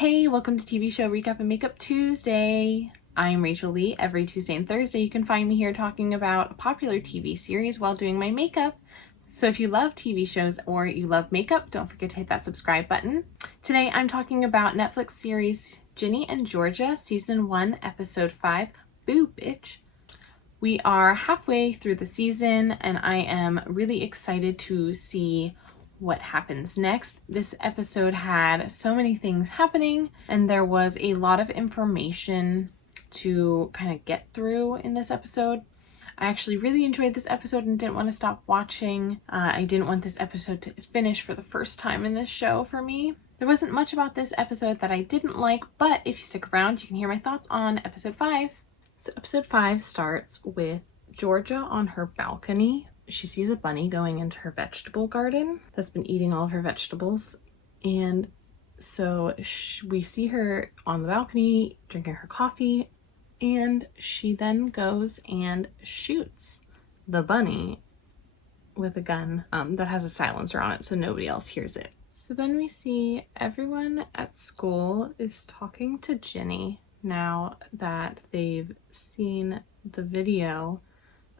Hey, welcome to TV Show Recap and Makeup Tuesday. I'm Rachel Lee. Every Tuesday and Thursday you can find me here talking about a popular TV series while doing my makeup. So if you love TV shows or you love makeup, don't forget to hit that subscribe button. Today I'm talking about Netflix series Ginny and Georgia, Season 1, Episode 5, Boo Bitch. We are halfway through the season and I am really excited to see what happens next. This episode had so many things happening and there was a lot of information to kind of get through in this episode. I actually really enjoyed this episode and didn't want to stop watching. I didn't want this episode to finish for the first time in this show for me. There wasn't much about this episode that I didn't like, but if you stick around, you can hear my thoughts on episode 5. So episode 5 starts with Georgia on her balcony. She sees a bunny going into her vegetable garden that's been eating all of her vegetables. And so we see her on the balcony drinking her coffee, and she then goes and shoots the bunny with a gun that has a silencer on it so nobody else hears it. So then we see everyone at school is talking to Ginny now that they've seen the video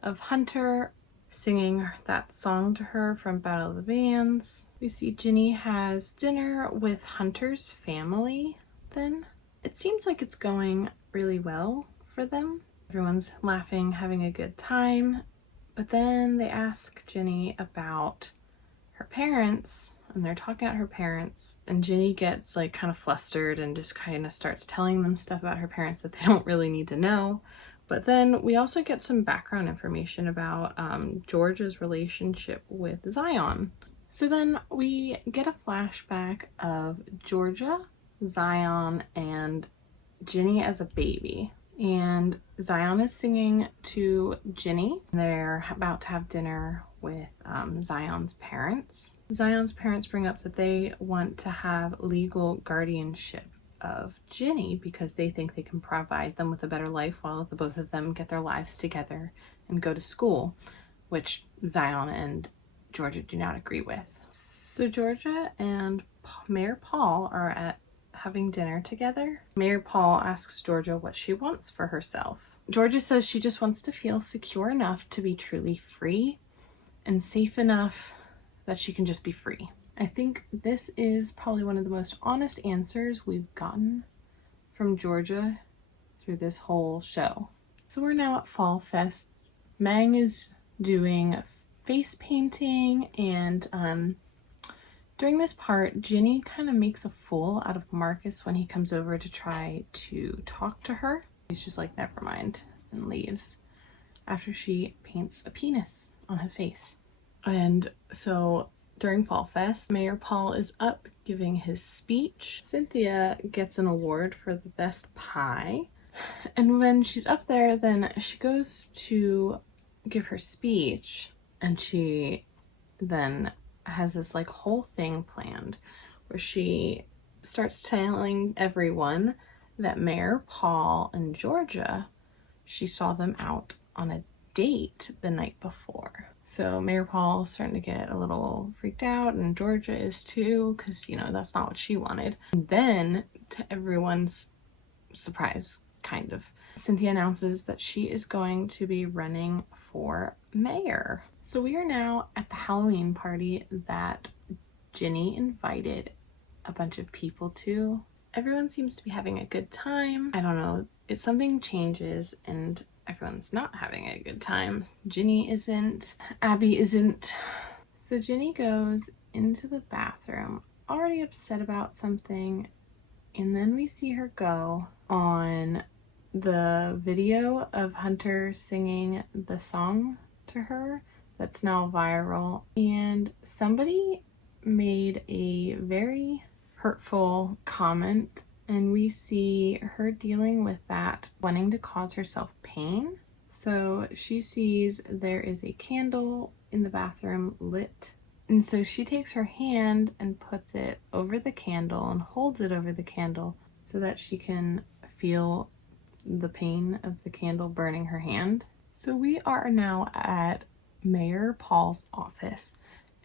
of Hunter singing that song to her from Battle of the Bands. We see Ginny has dinner with Hunter's family then. It seems like it's going really well for them. Everyone's laughing, having a good time. But then they ask Ginny about her parents, and they're talking about her parents, and Ginny gets like kind of flustered and just kind of starts telling them stuff about her parents that they don't really need to know. But then we also get some background information about Georgia's relationship with Zion. So then we get a flashback of Georgia, Zion, and Ginny as a baby. And Zion is singing to Ginny. They're about to have dinner with Zion's parents. Zion's parents bring up that they want to have legal guardianship of Ginny because they think they can provide them with a better life while the both of them get their lives together and go to school, which Zion and Georgia do not agree with. So Georgia and Mayor Paul are having dinner together. Mayor Paul asks Georgia what she wants for herself. Georgia says she just wants to feel secure enough to be truly free and safe enough that she can just be free. I think this is probably one of the most honest answers we've gotten from Georgia through this whole show. So we're now at Fall Fest. Mang is doing face painting, and during this part, Ginny kind of makes a fool out of Marcus when he comes over to try to talk to her. He's just like, never mind, and leaves after she paints a penis on his face. And so during Fall Fest, Mayor Paul is up giving his speech. Cynthia gets an award for the best pie. And when she's up there, then she goes to give her speech, and she then has this like whole thing planned where she starts telling everyone that Mayor Paul and Georgia, she saw them out on a date the night before. So Mayor Paul's starting to get a little freaked out, and Georgia is too, because, you know, that's not what she wanted. And then, to everyone's surprise, kind of, Cynthia announces that she is going to be running for mayor. So we are now at the Halloween party that Ginny invited a bunch of people to. Everyone seems to be having a good time. I don't know, if something changes and everyone's not having a good time. Ginny isn't, Abby isn't. So Ginny goes into the bathroom, already upset about something, and then we see her go on the video of Hunter singing the song to her that's now viral, and somebody made a very hurtful comment, and we see her dealing with that, wanting to cause herself pain. So she sees there is a candle in the bathroom lit, and so she takes her hand and puts it over the candle and holds it over the candle so that she can feel the pain of the candle burning her hand. So we are now at Mayor Paul's office,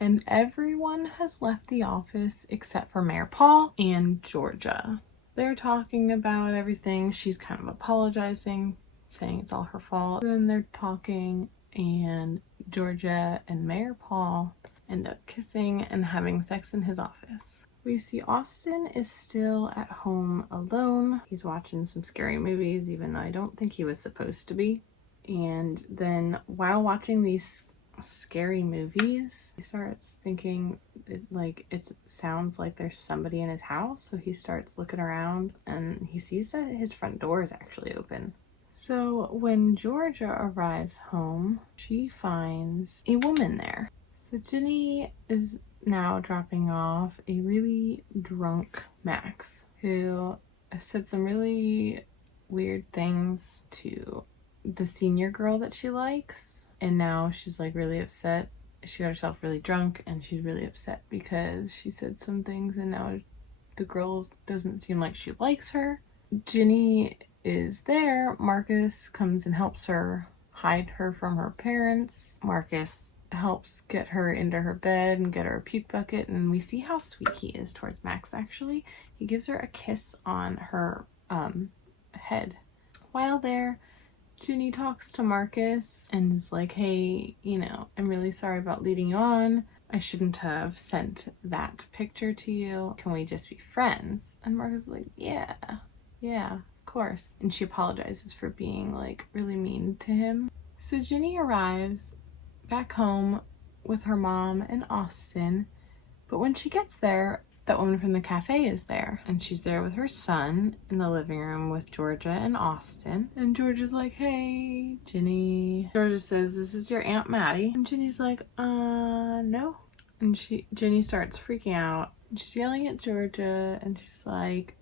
and everyone has left the office except for Mayor Paul and Georgia. they're talking about everything. She's kind of apologizing, saying it's all her fault. Then they're talking, and Georgia and Mayor Paul end up kissing and having sex in his office. We see Austin is still at home alone. He's watching some scary movies, even though I don't think he was supposed to be. And then while watching these scary movies, he starts thinking it sounds like there's somebody in his house. So he starts looking around and he sees that his front door is actually open. So when Georgia arrives home, she finds a woman there. So Ginny is now dropping off a really drunk Max, who said some really weird things to the senior girl that she likes, and now she's like really upset. She got herself really drunk and she's really upset because she said some things, and now the girl doesn't seem like she likes her. Ginny is there. Marcus comes and helps her hide her from her parents. Marcus helps get her into her bed and get her a puke bucket, and we see how sweet he is towards Max. Actually, he gives her a kiss on her head. While there, Ginny talks to Marcus and is like, hey, I'm really sorry about leading you on. I shouldn't have sent that picture to you. Can we just be friends? And Marcus is like, yeah, of course. And she apologizes for being really mean to him. So Ginny arrives back home with her mom and Austin, but when she gets there, that woman from the cafe is there, and she's there with her son in the living room with Georgia and Austin. And Georgia's like, hey, Ginny. Georgia says, this is your Aunt Maddie. And Ginny's like, no. And Ginny starts freaking out. She's yelling at Georgia, and she's like,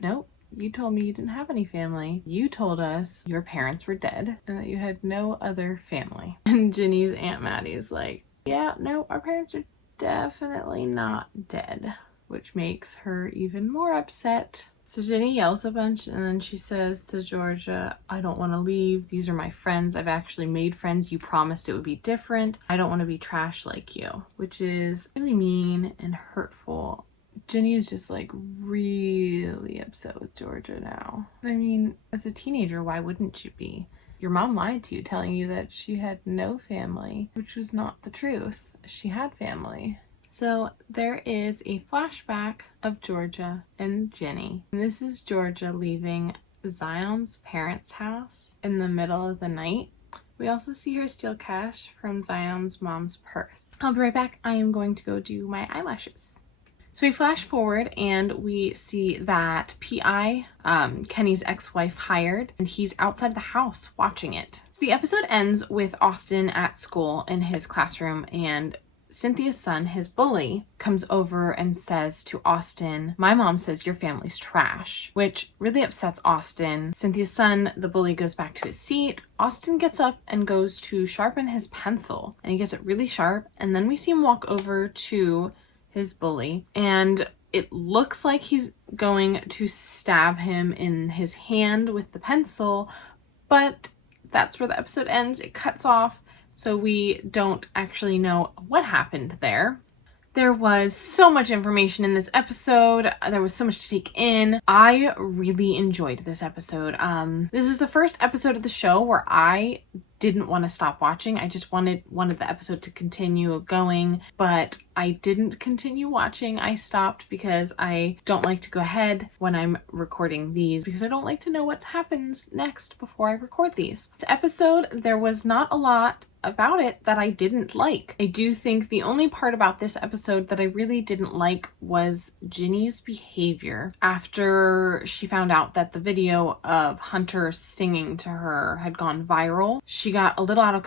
nope. You told me you didn't have any family. You told us your parents were dead and that you had no other family. And Ginny's Aunt Maddie's like, yeah, no, our parents are definitely not dead, which makes her even more upset. So Ginny yells a bunch, and then she says to Georgia, I don't want to leave. These are my friends. I've actually made friends. You promised it would be different. I don't want to be trash like you, which is really mean and hurtful. Ginny is just really upset with Georgia now. I mean, as a teenager, why wouldn't you be? Your mom lied to you, telling you that she had no family, which was not the truth. She had family. So there is a flashback of Georgia and Ginny. And this is Georgia leaving Zion's parents' house in the middle of the night. We also see her steal cash from Zion's mom's purse. I'll be right back. I am going to go do my eyelashes. So we flash forward and we see that P.I., Kenny's ex-wife, hired, and he's outside the house watching it. So the episode ends with Austin at school in his classroom, and Cynthia's son, his bully, comes over and says to Austin, my mom says your family's trash, which really upsets Austin. Cynthia's son, the bully, goes back to his seat. Austin gets up and goes to sharpen his pencil, and he gets it really sharp, and then we see him walk over to his bully, and it looks like he's going to stab him in his hand with the pencil, but that's where the episode ends. It cuts off, so we don't actually know what happened there. There was so much information in this episode. There was so much to take in. I really enjoyed this episode. This is the first episode of the show where I didn't want to stop watching. I just wanted the episode to continue going, but I didn't continue watching. I stopped because I don't like to go ahead when I'm recording these, because I don't like to know what happens next before I record these. This episode, there was not a lot about it that I didn't like. I do think the only part about this episode that I really didn't like was Ginny's behavior after she found out that the video of Hunter singing to her had gone viral. She got a little out of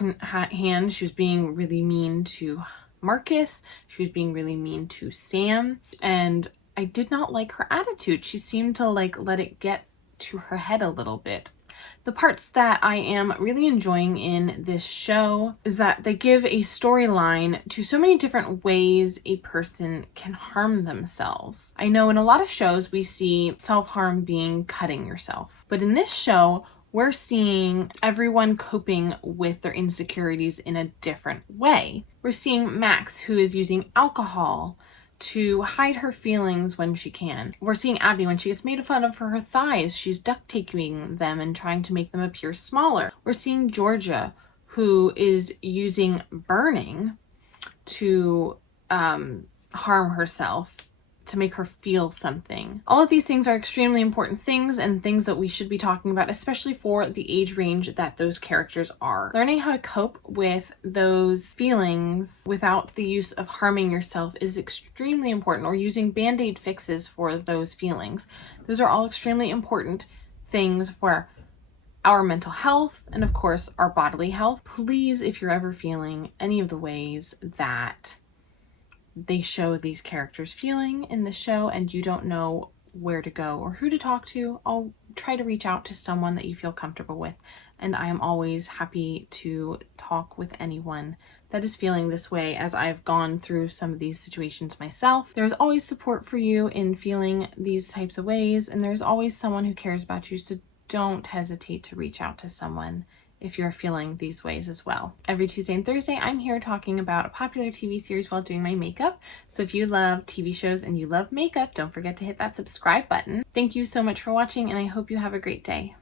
hand. She was being really mean to Marcus. She was being really mean to Sam, and I did not like her attitude. She seemed to let it get to her head a little bit. The parts that I am really enjoying in this show is that they give a storyline to so many different ways a person can harm themselves. I know in a lot of shows we see self-harm being cutting yourself, but in this show we're seeing everyone coping with their insecurities in a different way. We're seeing Max, who is using alcohol to hide her feelings when she can. We're seeing Abby when she gets made fun of for her thighs. She's duct taping them and trying to make them appear smaller. We're seeing Georgia, who is using burning to harm herself, to make her feel something. All of these things are extremely important things and things that we should be talking about, especially for the age range that those characters are. Learning how to cope with those feelings without the use of harming yourself is extremely important, or using band-aid fixes for those feelings. Those are all extremely important things for our mental health and of course our bodily health. Please, if you're ever feeling any of the ways that they show these characters feeling in the show and you don't know where to go or who to talk to, I'll try to reach out to someone that you feel comfortable with. And I am always happy to talk with anyone that is feeling this way, as I've gone through some of these situations myself. There's always support for you in feeling these types of ways, and there's always someone who cares about you, so don't hesitate to reach out to someone if you're feeling these ways as well. Every Tuesday and Thursday, I'm here talking about a popular TV series while doing my makeup. So if you love TV shows and you love makeup, don't forget to hit that subscribe button. Thank you so much for watching, and I hope you have a great day.